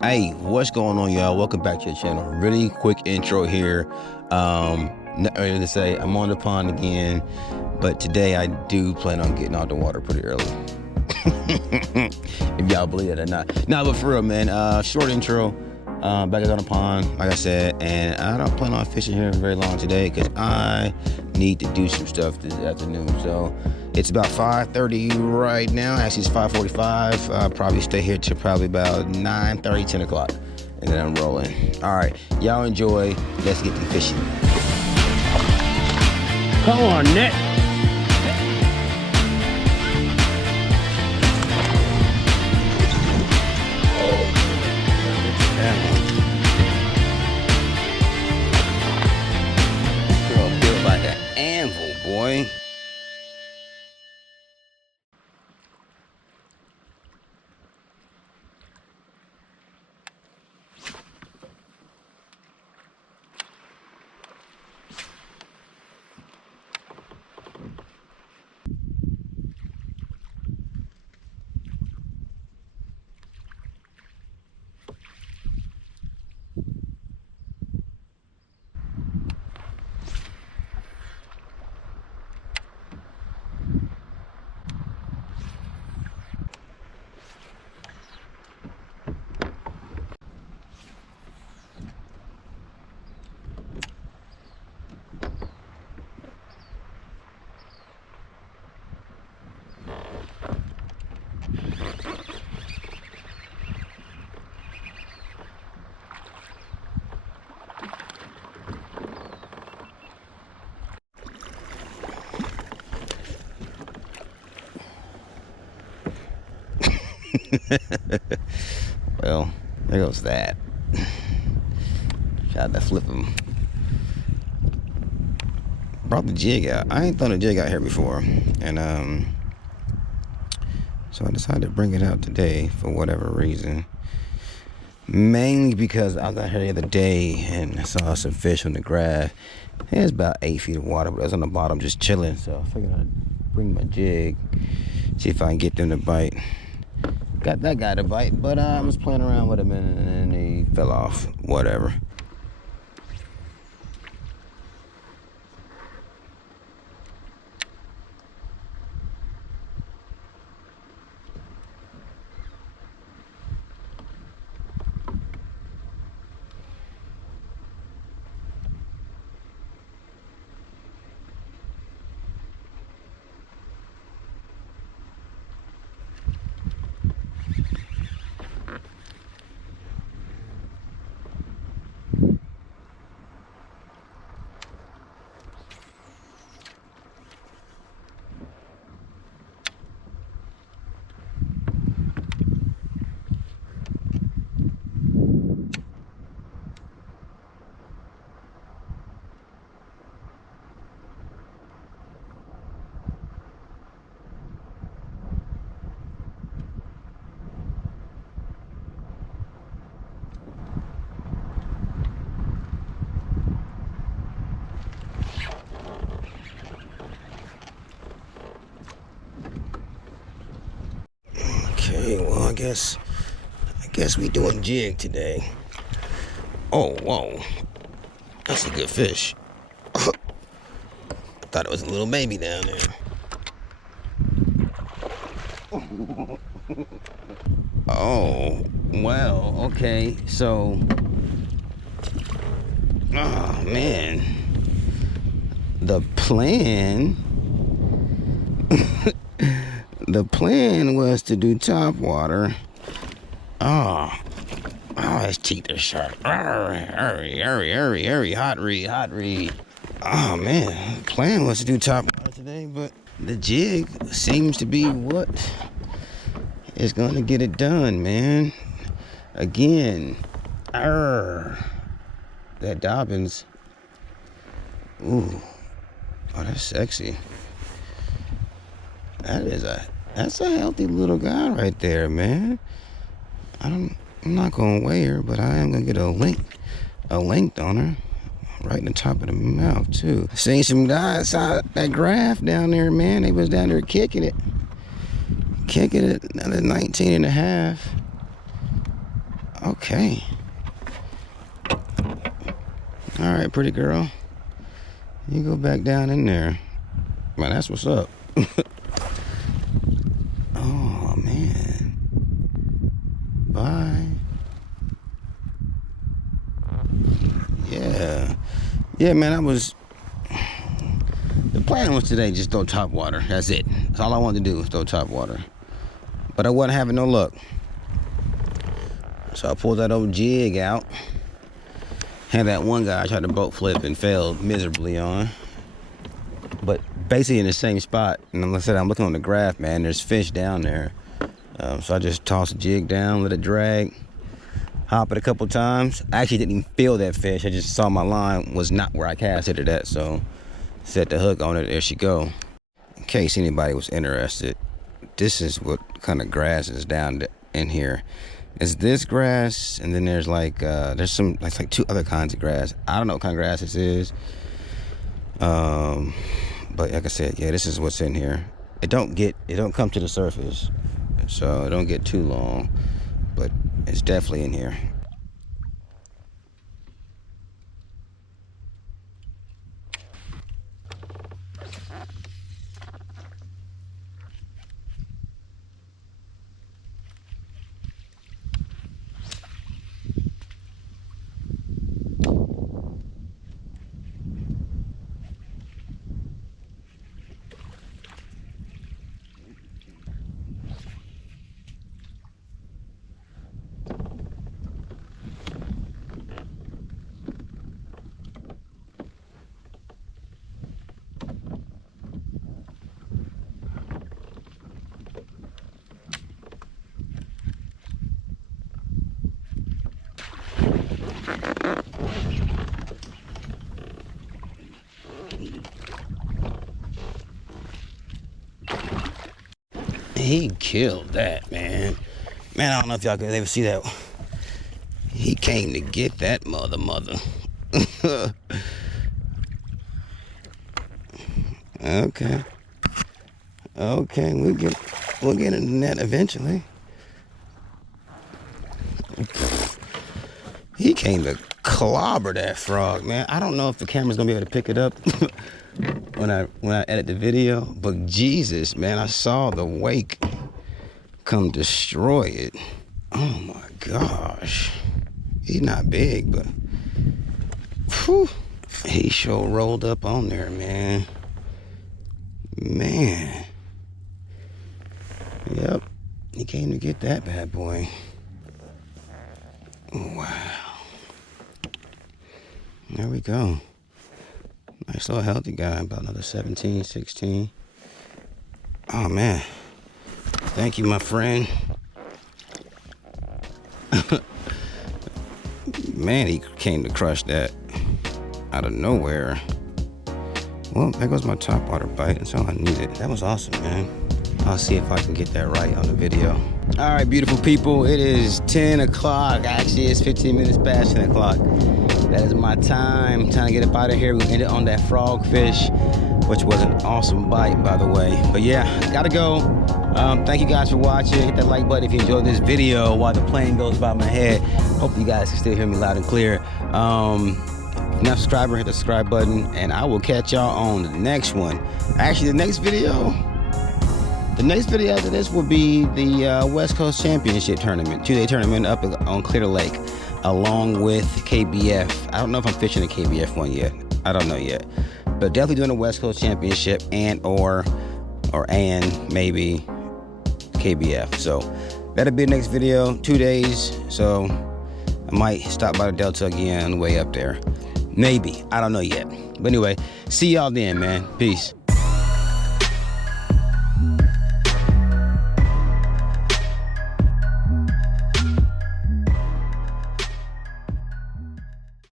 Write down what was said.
Hey, what's going on, y'all? Welcome back to your channel. Really quick intro here. Not ready to say I'm on the pond again, but today I do plan on getting out the water pretty early. If y'all believe it or not. No, but for real, man. Short intro. Back on the pond, like I said, and I don't plan on fishing here very long today because I need to do some stuff this afternoon. So it's about 5:30 right now. Actually, it's 5:45. I'll probably stay here till probably about 9:30, 10 o'clock, and then I'm rolling. All right, y'all enjoy. Let's get to fishing. Come on, Nick. Boy. Well, there goes that. Tried to flip him. Brought the jig out. I ain't thrown a jig out here before, and so I decided to bring it out today for whatever reason. Mainly because I was out here the other day and I saw some fish on the grass. There's about 8 feet of water, but it was on the bottom just chilling. So I figured I'd bring my jig, see if I can get them to bite. Got that guy to bite, but I was playing around with him and he fell off. Whatever. Okay, well, I guess we doing jig today. Oh, whoa. That's a good fish. I thought it was a little baby down there. Oh, well, okay. So, oh, man. The plan... The plan was to do top water. Oh, his teeth are sharp. Hurry, hot read. Oh man, the plan was to do top water today, but the jig seems to be what is going to get it done, man. Again, that Dobyns. Ooh, oh, that's sexy. That's a healthy little guy right there, man. I'm not gonna weigh her, but I am gonna get a length on her, right in the top of the mouth too. Seen some guys out that graph down there, man. They was down there kicking it another 19 and a half. Okay. All right, pretty girl. You go back down in there. Man, that's what's up. Oh, man. Bye. Yeah. Yeah, man, the plan was today just throw top water. That's it. That's all I wanted to do was throw top water. But I wasn't having no luck. So I pulled that old jig out. Had that one guy I tried to boat flip and failed miserably on. But basically in the same spot. And like I said, I'm looking on the graph, man. There's fish down there. So I just tossed the jig down, let it drag. Hop it a couple times. I actually didn't even feel that fish. I just saw my line was not where I casted it at. So set the hook on it. There she go. In case anybody was interested, this is what kind of grass is down in here. It's this grass, and then there's like there's some like two other kinds of grass. I don't know what kind of grass this is. But like I said, yeah, this is what's in here. It don't come to the surface, so it don't get too long, but it's definitely in here. He killed that, man. Man, I don't know if y'all could ever see that. He came to get that mother. Okay. Okay, we'll get into that eventually. He came to clobber that frog, man. I don't know if the camera's gonna be able to pick it up when I edit the video, but Jesus, man, I saw the wake come destroy it. Oh my gosh. He's not big, but whew, he sure rolled up on there, man. Man. Yep. He came to get that bad boy. Wow. There we go. Nice little healthy guy, about another 17, 16. Oh man. Thank you, my friend. Man, he came to crush that out of nowhere. Well, there goes my topwater bite. That's all I needed. That was awesome, man. I'll see if I can get that right on the video. All right, beautiful people. It is 10 o'clock. Actually, it's 15 minutes past 10 o'clock. That is my time. Time to get up out of here. We ended on that frogfish, which was an awesome bite, by the way. But yeah, gotta go. Thank you guys for watching. Hit that like button if you enjoyed this video while the plane goes by my head. Hope you guys can still hear me loud and clear. If you're not a subscriber, hit the subscribe button, and I will catch y'all on the next one. Actually, the next video after this will be the West Coast Championship tournament, 2-day tournament up on Clear Lake, along with KBF. I don't know if I'm fishing a KBF one yet. I don't know yet, but definitely doing a West Coast Championship and maybe KBF. So that'll be the next video, 2 days. So I might stop by the Delta again on the way up there. Maybe, I don't know yet. But anyway, see y'all then, man. Peace.